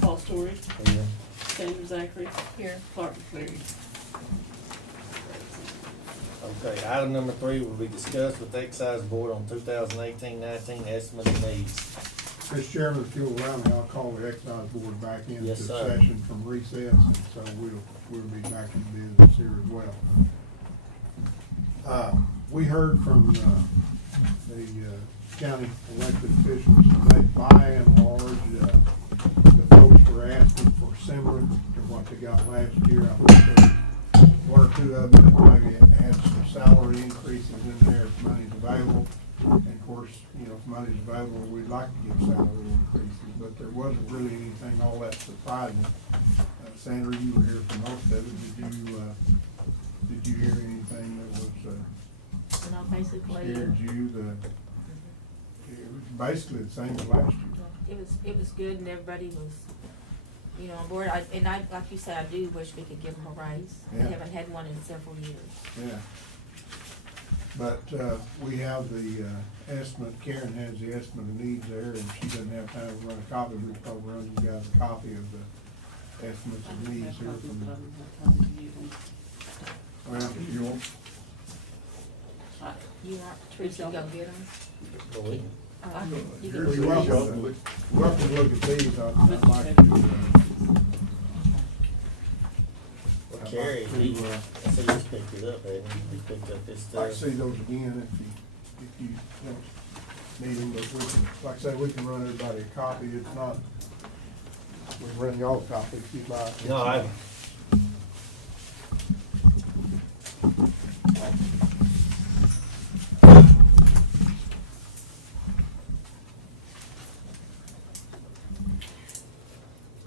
Paul Story, Yeah. Sandra Zachary, Here. Clark McCleary. Okay, item number 3 will be discussed with the excise board on 2018-19 estimate of needs. Mr. Chairman, if you'll allow me, I'll call the excise board back into Yes, sir. session from recess, and so we'll be back in business here as well. We heard from, the county elected officials today, by and large, the folks were asking for similar to what they got last year. I think there were 1 or 2 of them that maybe had some salary increases in there if money's available. And of course, you know, if money's available, we'd like to get salary increases, but there wasn't really anything all that surprising. Sandra, you were here for most of it. Did you hear anything that was, And I'll basically. scared you? It was basically the same as last year. It was good, and everybody was, you know, on board. Like you say, I do wish we could give them a raise. We Yeah. haven't had one in several years. Yeah. But, we have the, estimate, Karen has the estimate of needs there, and she doesn't have time to run a copy. We can probably run you guys a copy of the estimates of needs here from, well, if you want. You want Teresa to go get them? But we- You You're can. welcome to look at these. I'd like to, Well, Carrie, I see he's picked it up, hasn't he? He picked up this I stuff. see those again if you don't need them, but we can, like I say, we can run everybody a copy. It's not, we can run y'all a copy if you'd like. No, I,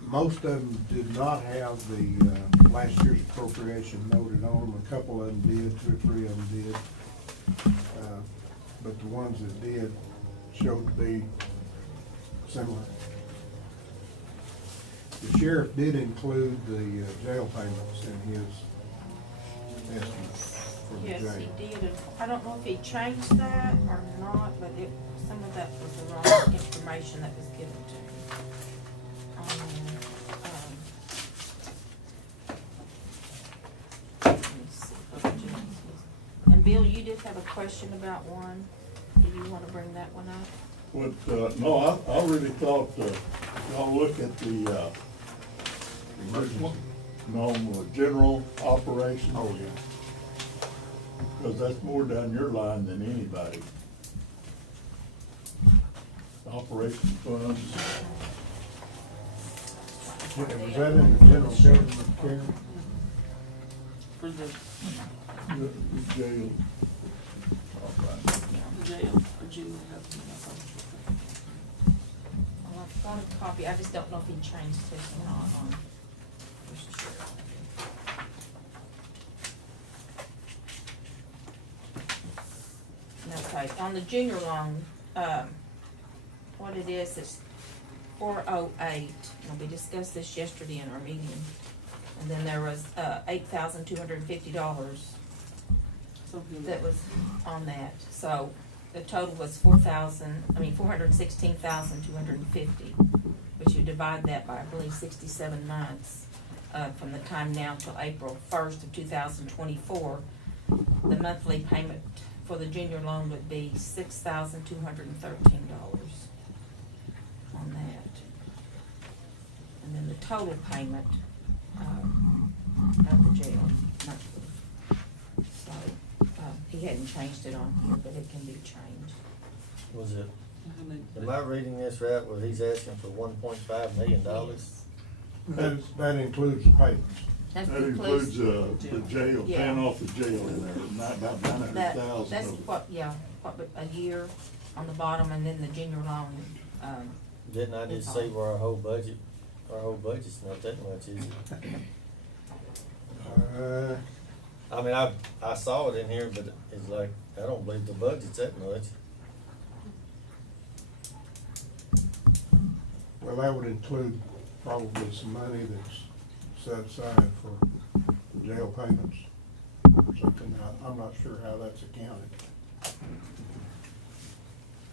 Most of them did not have the, last year's appropriation noted on them. A couple of them did, 2 or 3 of them did. But the ones that did showed to be similar. The sheriff did include the jail payments in his estimate for the Yes, jail. he did, and I don't know if he changed that or not, but some of that was the wrong information that was given to him. Let me see what the jail is. And Bill, you did have a question about one. Do you wanna bring that one up? No, I really thought, y'all look at the, general operations. Oh, yeah. Because that's more down your line than anybody. Operation funds. Was that in the general government, Karen? For the The jail. jail, for juvenile health. Well, I've got a copy, I just don't know if he changed his or not on. Okay, on the junior loan, what it is 408, and we discussed this yesterday in our meeting. And then there was, $8,250 that was on that, so the total was $416,250, which you divide that by, I believe, 67 months, from the time now till April 1st of 2024. The monthly payment for the junior loan would be $6,213 on that. And then the total payment, of the jail monthly. So, he hadn't changed it on here, but it can be changed. was it, am I reading this right, where he's asking for $1.5 million? That includes the payments. That That includes, the jail, Yeah. paying off the jail in there, not about That's 900,000. what, a year on the bottom, and then the junior loan, Didn't I just see where our whole budget's not that much, is it? I mean, I saw it in here, but it's like, I don't believe the budget's that much. Well, that would include probably some money that's set aside for jail payments. Something, I'm not sure how that's accounted.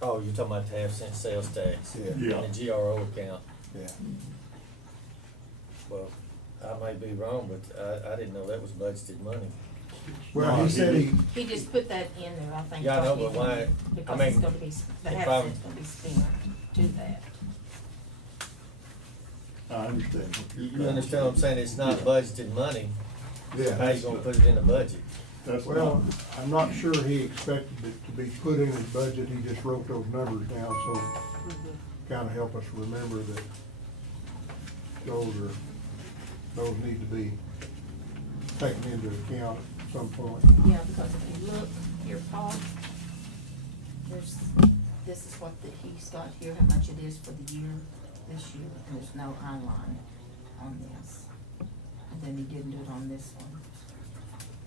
Oh, you're talking about the half-cent sales tax? Yeah. Yeah. And the GRO account. Yeah. Well, I may be wrong, but I didn't know that was budgeted money. Well, No, he said he, He just put that in there, I think. Yeah, I know, probably but why- Because I it's mean, gonna be, the if half I'm- cent's gonna be spent to that. I understand what you're You understand what I'm saying? It's not Yeah. budgeted money. yeah. How you gonna put it in the budget? That's Well, not, I'm not sure he expected it to be put in his budget, he just wrote those numbers down, so kinda help us remember that those need to be taken into account at some point. Yeah, because if you look here, Paul, this is what he's got here, how much it is for the year, this year, and there's no outline on this. And then he didn't do it on this one.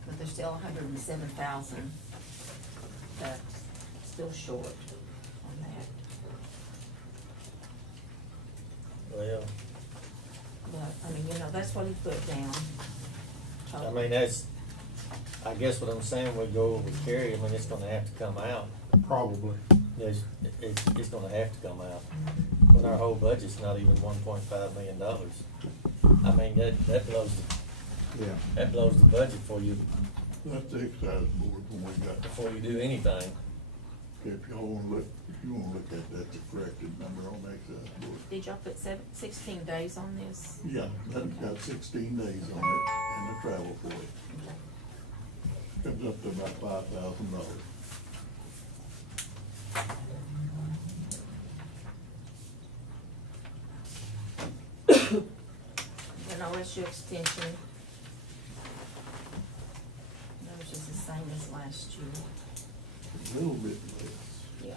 But there's still 107,000 that's still short on that. Well, But, I mean, that's what he put down. I mean, that's, I guess what I'm saying, we go over carry, I mean, it's gonna have to come out. Probably. It's gonna have to come out. When our whole budget's not even $1.5 million. I mean, Yeah. that blows the budget for you that's the excise board when we got, before you do anything. if you wanna look at that, the corrected number on the excise board. Did y'all put 16 days on this? Yeah, that's got 16 days on it and the travel for it. Comes up to about $5,000. And OSU extension. That was just the same as last year. A little bit less. Yeah.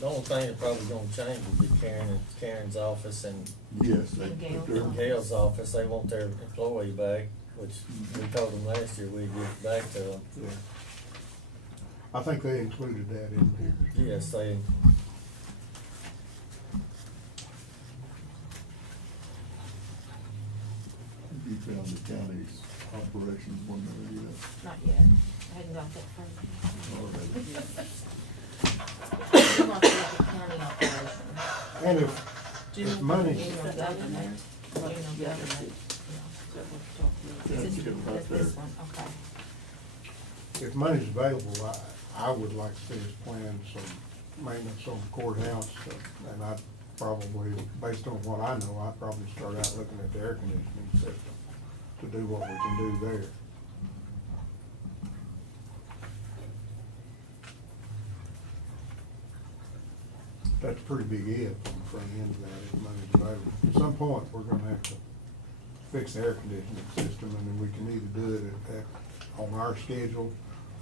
The only thing that probably gonna change will be Karen's office and Yes, they And put Gail. their, Gail's office. They want their employee back, which we told them last year we'd give back to them. Yeah. I think they included that in there. Yes, they, you found the county's operations one there yet. Not yet. I hadn't got that from you. Already. We want to look at county operations. And if money, General government. General Yeah, government. that's it. Yeah. Is that what we're talking about? Yeah, This- it's good right that's this there. one, okay. if money's available, I would like to see us plan some maintenance on the courthouse. And I'd probably, based on what I know, I'd probably start out looking at the air conditioning system to do what we can do there. That's a pretty big if on the front end of that, if money's available. At some point, we're gonna have to fix the air conditioning system, and then we can either do it on our schedule,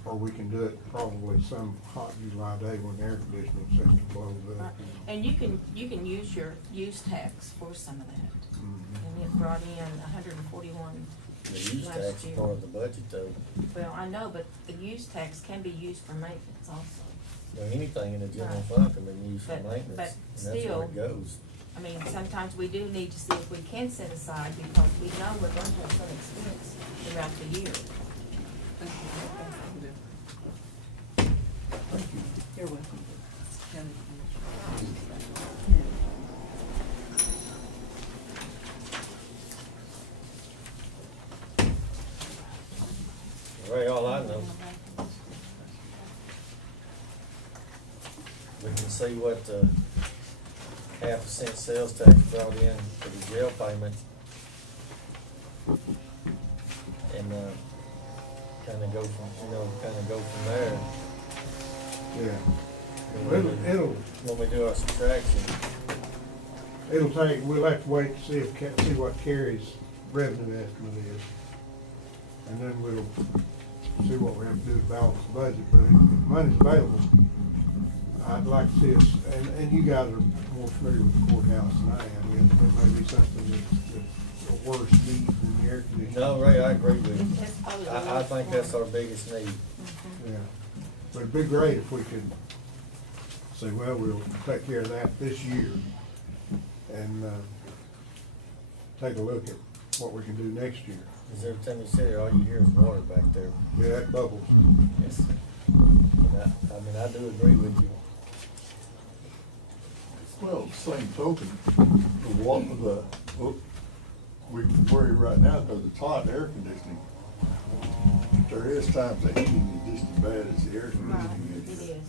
or we can do it probably some hot July day when the air conditioning system blows Right. up. And you can use your use tax for some of that. Mhm. And it brought in 141. the use Last tax is year. part of the budget though. Well, I know, but the use tax can be used for maintenance also. Well, anything in the general Right. fund can be used for But- maintenance, but and that's where still- it goes. I mean, sometimes we do need to see if we can set aside, because we know we're going to have some expense throughout the year. Thank you. You're welcome. County Commissioner. Ray, all I know, we can see what, half% sales tax brought in for the jail payment. And, kinda go from there. Yeah. When we do our subtraction. It'll take, we'll have to wait to see what Carrie's revenue estimate is. And then we'll see what we have to do to balance the budget, but if money's available, I'd like to see us, and you guys are more familiar with the courthouse than I am, there may be something that's a worse need than the air conditioning. No, Ray, I agree with you. That's probably the I lowest think that's one. our biggest need. Mhm. Yeah, but it'd be great if we could say, well, we'll take care of that this year, and, take a look at what we can do next year. Cause every time you sit there, all you hear is water back there. Yeah, that bubbles. Yes. And I do agree with you. Well, same token, we worry right now because it's hot air conditioning. There is times the heating is just as bad as the air Right, conditioning it is. is.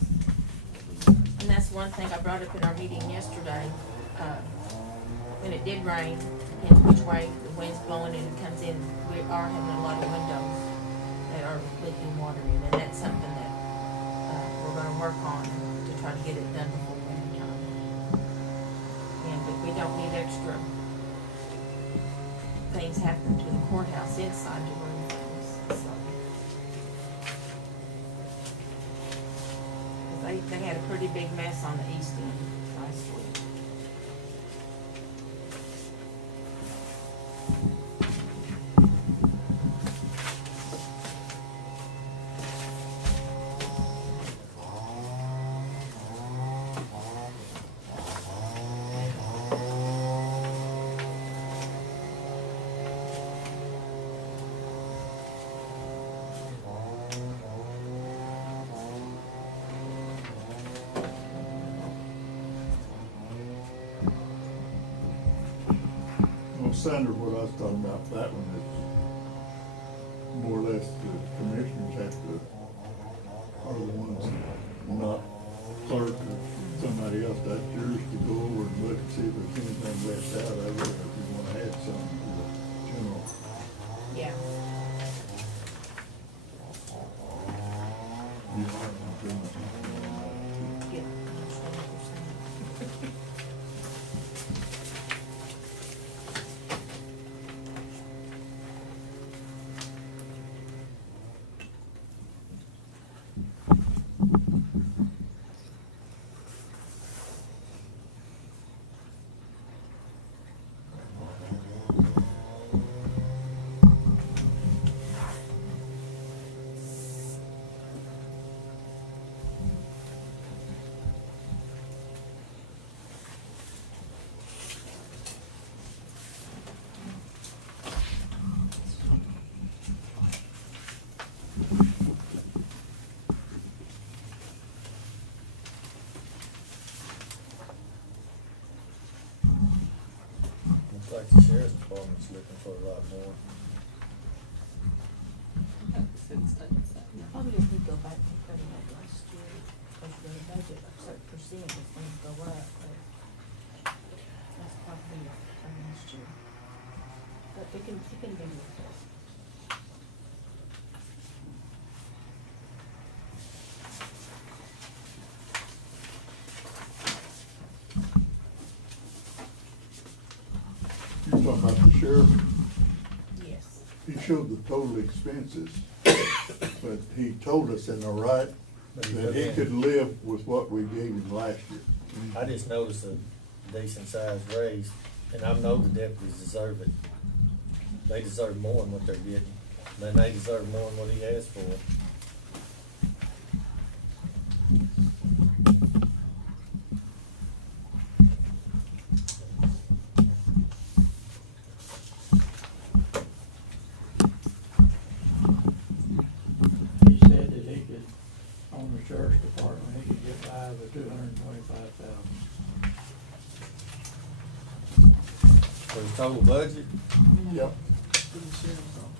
And that's one thing I brought up in our meeting yesterday, when it did rain, and which way the wind's blowing and it comes in, we are having a lot of windows that are leaking water in, and that's something that, we're gonna work on to try to get it done before winter time. And, but we don't need extra things happening to the courthouse inside to ruin things, so. They had a pretty big mess on the east end last week. Well, Sandra, what I was talking about, that one is more or less the commissioners have to, are the ones, not clerk or somebody else. That's yours to go over and look and see if there's anything left out of it, or if you wanna add something to the general. Yeah. You know, agreement. Yeah. I'm sure what you're saying. Looks like the sheriff's department's looking for a lot more. Probably if we go back and put it up last year, because the budget, a certain percent if things go up, but that's probably from last year. But it can be looked at. You're talking about the sheriff, Yes. he showed the total expenses, but he told us in the right that he could live with what we gave him last year. I just noticed a decent sized raise, and I know the deputies deserve it. They deserve more than what they're getting, and they deserve more than what he asked for. He said that he could, on the sheriff's department, he could get by with 225,000. For his total budget? Yep.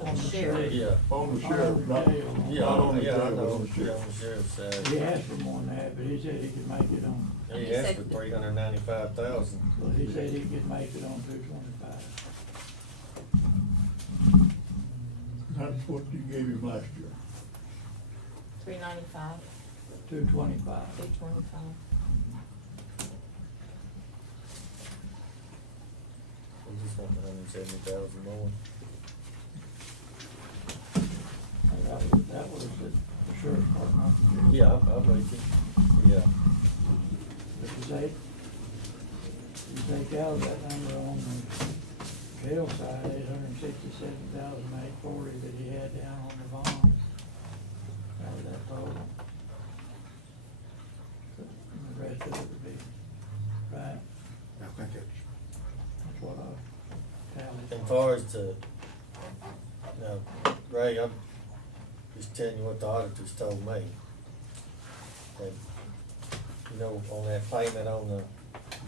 On the Sheriff. Yeah. On the sheriff, not, Yeah, not on the yeah, I jail, know, on the yeah, sheriff. on the sheriff's He side. asked for more than that, but he said he could make it on, He He asked said for that- 395,000. well, he said he could make it on 225. That's what you gave him last year. 395, 225. 225. We just want 170,000 more. And that was the sheriff's department. Yeah, I'm with you. Yeah. But you take out that number on the jail side, 867,840 that he had down on the bonds. Out of that total. And the rest of it would be, right, I think that's what I tallied. As far as to, now, Ray, I'm just telling you what the auditors told me. That, you know, on that payment on the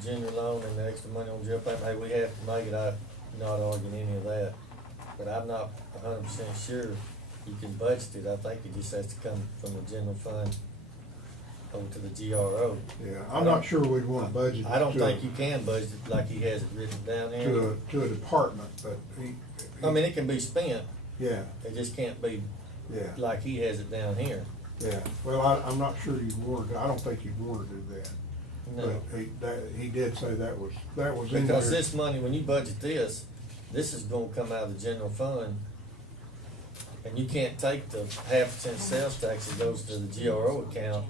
junior loan and the extra money on jail payment, hey, we have to make it out, not arguing any of that, but I'm not 100% sure you can budget it. I think it just has to come from the general fund over to the GRO. Yeah, I'm not sure we'd wanna budget. I don't to think a- you can budget it like he has it written down there. To a department, but I mean, it can be spent, yeah, it just can't be yeah, like he has it down here. yeah. Well, I'm not sure you'd want to, I don't think you'd want to do that. No. But he did say that was in there. Because this money, when you budget this is gonna come out of the general fund. And you can't take the 0.5% sales tax that goes to the GRO account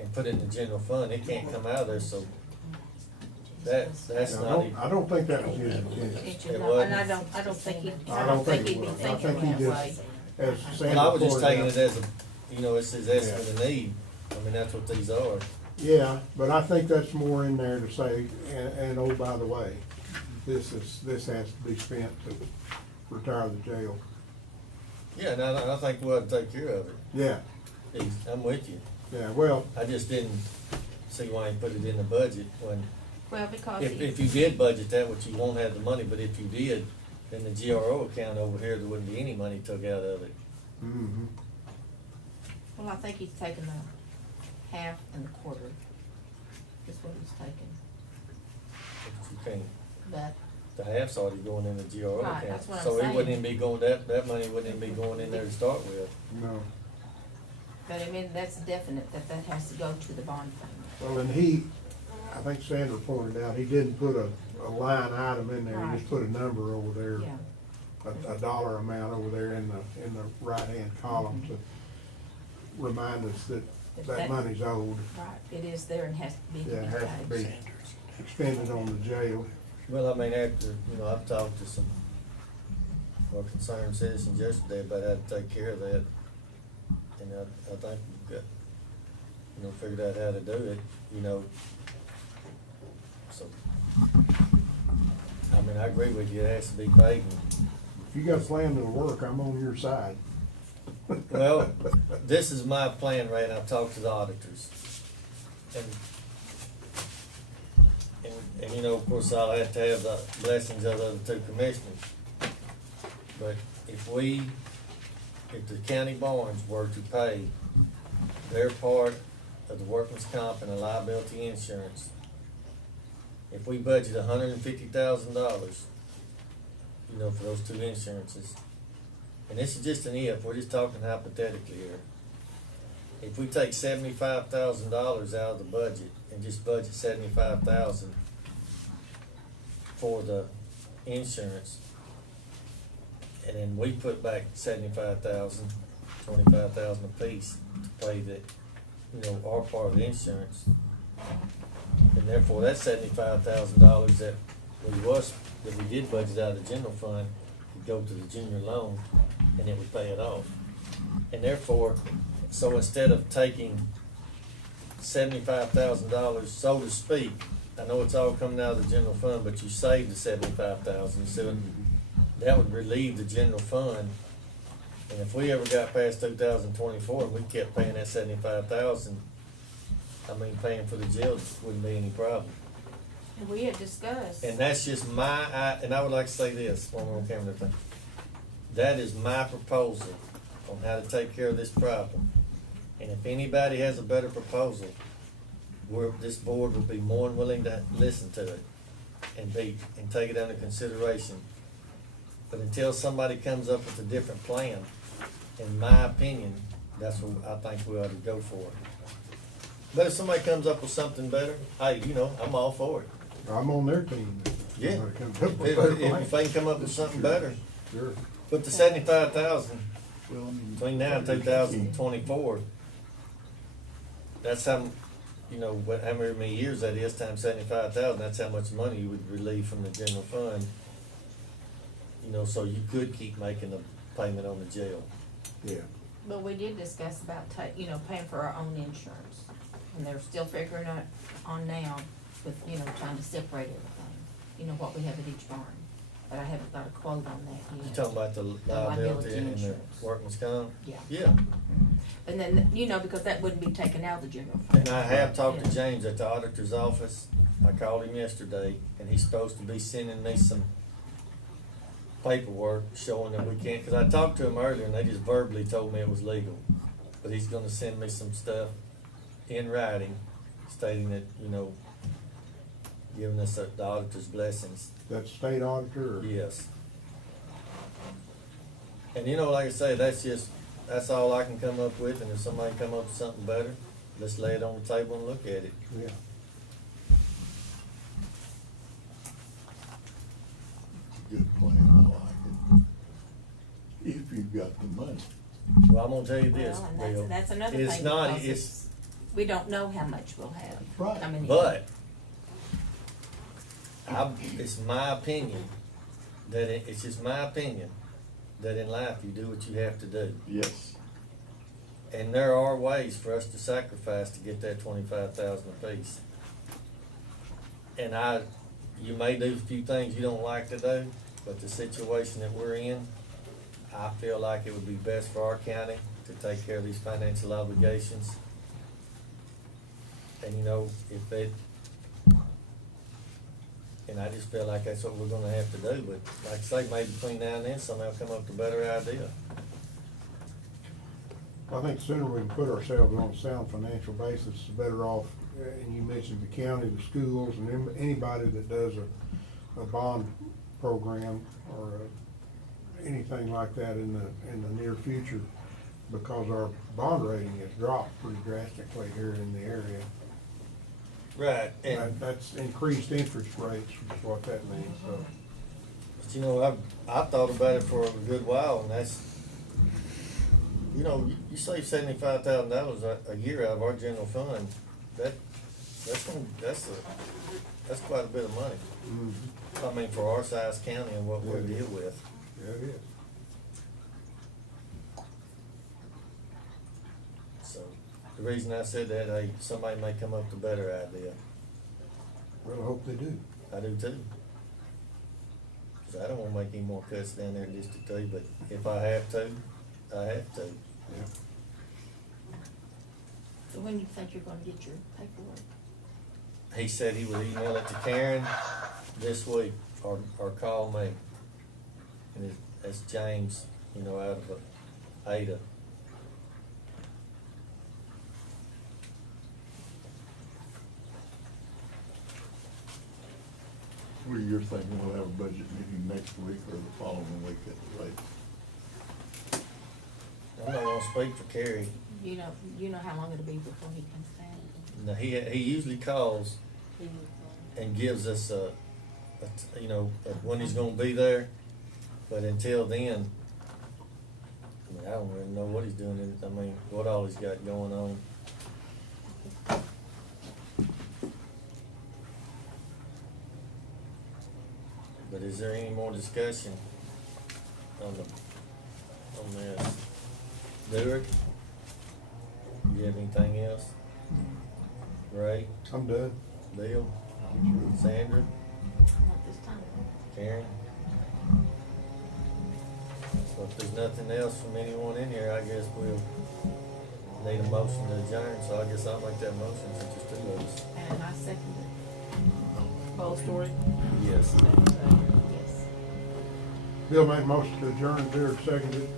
and put it in the general fund. It can't come out of there, so that's I not even. don't think that was his intention. It It should not, wasn't. and I don't think he, I don't think he'd it be was. I thinking think he that way. just, as Sandra Well, I was just pointed taking out- it as a, you know, it's his estimate of need. I mean, that's what these are. Yeah, but I think that's more in there to say, and oh, by the way, this has to be spent to retire the jail. Yeah, and I think we'll have to take care of it. Yeah, I'm with you. yeah, well, I just didn't see why he put it in the budget when, Well, because if you did budget that, which you won't have the money, but if you did, then the GRO account over here, there wouldn't be any money took out of it. mhm. well, I think he's taking the half and the quarter, is what he's taking, But you can't, but, the half's already going in the GRO Right, account. that's what I'm So it saying. wouldn't even be going, that money wouldn't even be going in there to start with. No. but I mean, that's definite that that has to go to the bond fund. Well, and I think Sandra pointed out, he didn't put a line item in there, he just put a number over there. Yeah, A dollar amount over there in the right-hand column to remind us that money's owed. right, it is there and has to be Yeah, it has to paid. be expended on the jail. Well, I mean, after, you know, I've talked to some more concerned citizens yesterday about how to take care of that. And I think we've got, you know, figured out how to do it, you know. So, I mean, I agree with you, it has to be paid. If you got a plan that'll work, I'm on your side. Well, this is my plan, Ray, and I've talked to the auditors. And you know, of course, I'll have to have the blessings of the other two commissioners. But if the county bonds were to pay their part of the workman's comp and the liability insurance, if we budget $150,000, you know, for those two insurances, and this is just an if, we're just talking hypothetically here. If we take $75,000 out of the budget and just budget $75,000 for the insurance, and then we put back $75,000, $25,000 apiece to pay the, you know, our part of the insurance, and therefore that $75,000 that we did budget out of the general fund would go to the junior loan, and it would pay it off. And therefore, so instead of taking $75,000, so to speak, I know it's all coming out of the general fund, but you saved the $75,000, so that would relieve the general fund. And if we ever got past 2024 and we kept paying that $75,000, I mean, paying for the jail wouldn't be any problem. And we had discussed. And that's just and I would like to say this, one more camera thing. That is my proposal on how to take care of this problem. And if anybody has a better proposal, this board would be more than willing to listen to it and take it under consideration. But until somebody comes up with a different plan, in my opinion, that's what I think we ought to go for. But if somebody comes up with something better, hey, you know, I'm all for it. I'm on their team. Yeah. Somebody comes up with a better plan. If they can come up with something better. Sure. But the $75,000 between now and 2024, that's how, you know, how many years that is times 75,000. That's how much money you would relieve from the general fund. You know, so you could keep making the payment on the jail. Yeah. But we did discuss about paying for our own insurance, and they're still figuring out on now with, trying to separate everything, what we have at each barn. But I haven't got a quote on that yet. You talking about the liability and the workman's comp? Yeah. Yeah. And then, because that wouldn't be taken out of the general fund. And I have talked to James at the auditor's office. I called him yesterday, and he's supposed to be sending me some paperwork showing that we can't, cause I talked to him earlier and they just verbally told me it was legal. But he's gonna send me some stuff in writing stating that, you know, giving us the auditor's blessings. That state auditor or? Yes. And you know, like I say, that's all I can come up with, and if somebody come up with something better, let's lay it on the table and look at it. Yeah. Good plan, I like it. If you've got the money. Well, I'm gonna tell you this, Well, and Bill. that's another It's thing, not, because it's, we don't know how much we'll have. Right. I mean, but it's my opinion that it's just my opinion that in life you do what you have to do. Yes. And there are ways for us to sacrifice to get that 25,000 apiece. And you may do a few things you don't like to do, but the situation that we're in, I feel like it would be best for our county to take care of these financial obligations. And you know, and I just feel like that's what we're gonna have to do, but like I say, maybe between now and then, somebody will come up with a better idea. I think the sooner we can put ourselves on a sound financial basis, the better off. And you mentioned the county, the schools, and anybody that does a bond program or anything like that in the near future, because our bond rating has dropped pretty drastically here in the area. Right, and, That's increased interest rates, is what that means, so. but you know, I've thought about it for a good while, and that's, you know, you save $75,000 a year out of our general fund, that's quite a bit of money. I mean, for our size county and what we Yeah. deal with. Yeah, it is. So, the reason I said that, hey, somebody may come up with a better idea. Well, I hope they do. I do too. Cause I don't wanna make any more cuts down there in District 2, but if I have to, I have to. Yeah. So when do you think you're gonna get your paperwork? He said he would email it to Karen this week, or call me. And that's James, you know, out of Ada. Well, you're thinking we'll have a budget meeting next week or the following week at the latest. I'm not gonna speak for Kerry. You know how long it'll be before he comes back? No, he usually calls and gives us you know, when he's gonna be there, but until then, I mean, I don't really know what he's doing, I mean, what all he's got going on. But is there any more discussion on this? Derek? You have anything else? Ray? I'm done. Bill? Sandra? Not this time. Karen? So if there's nothing else from anyone in here, I guess we'll need a motion to adjourn, so I guess I'll make that motion since there's two of us. And I second it. Whole story? Yes. Yes. Bill made motion to adjourn, Derek seconded.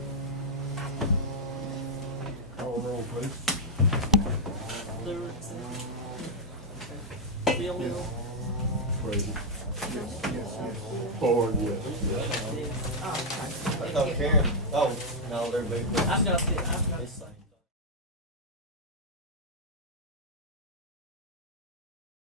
Call roll, please. Lyrics and Bill Hill? Crazy. Yes, yes. Ford, yes. Yes. Oh, okay. I thought Karen, oh, no, they're big. I've got it, I've got it. This thing.